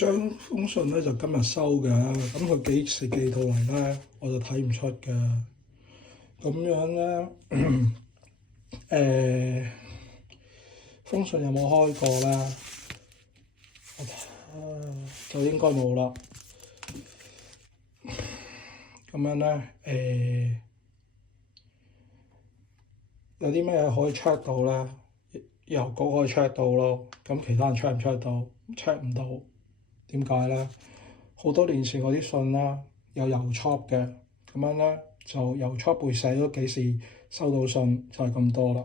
張封信咧就今日收嘅，咁佢幾時寄到嚟咧，我就睇唔出嘅。咁樣咧，封信有冇開過咧？就應該冇啦。咁樣咧，有啲咩可以 check 到咧？郵局可以 check 到咯，咁其他人 check 唔 check 到？check 唔到，點解咧？好多年前嗰啲信啦，有郵戳嘅，咁樣咧就郵戳會寫咗幾時收到信，就係咁多啦。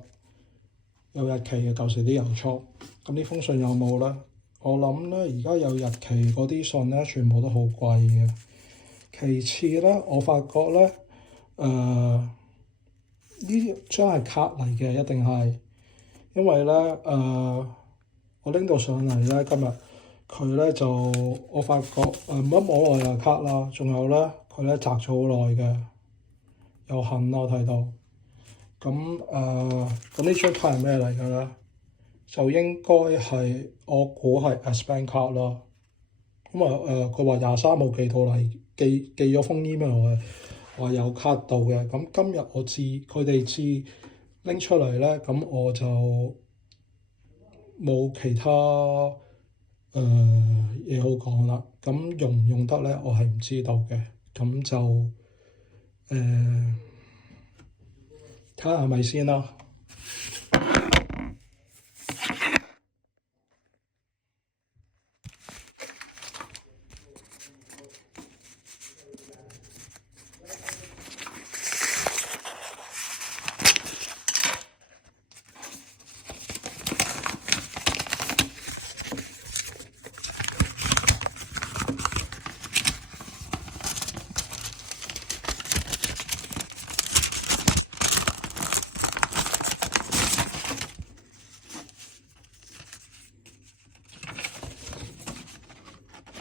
有日期嘅舊時啲郵戳，咁呢封信有冇咧？我諗咧，而家有日期嗰啲信咧，全部都好貴嘅。其次咧，我發覺咧，呢張係卡嚟嘅，一定係，因為咧，我拎到上嚟咧，今日佢咧就我發覺唔好摸耐又卡啦，仲有咧佢咧擲咗好耐嘅，有痕啦我睇到。咁呢張卡係咩嚟㗎咧？就應該係我估係 S Bank 卡啦。佢話23號寄到嚟，寄咗封 email 嘅，話有卡到嘅。咁今日我佢哋拎出嚟咧，咁我就冇其他嘢好講啦。咁用唔用得咧，我係唔知道嘅。咁就睇下係咪先啦。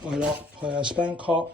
係咯，係啊 ，Spam call。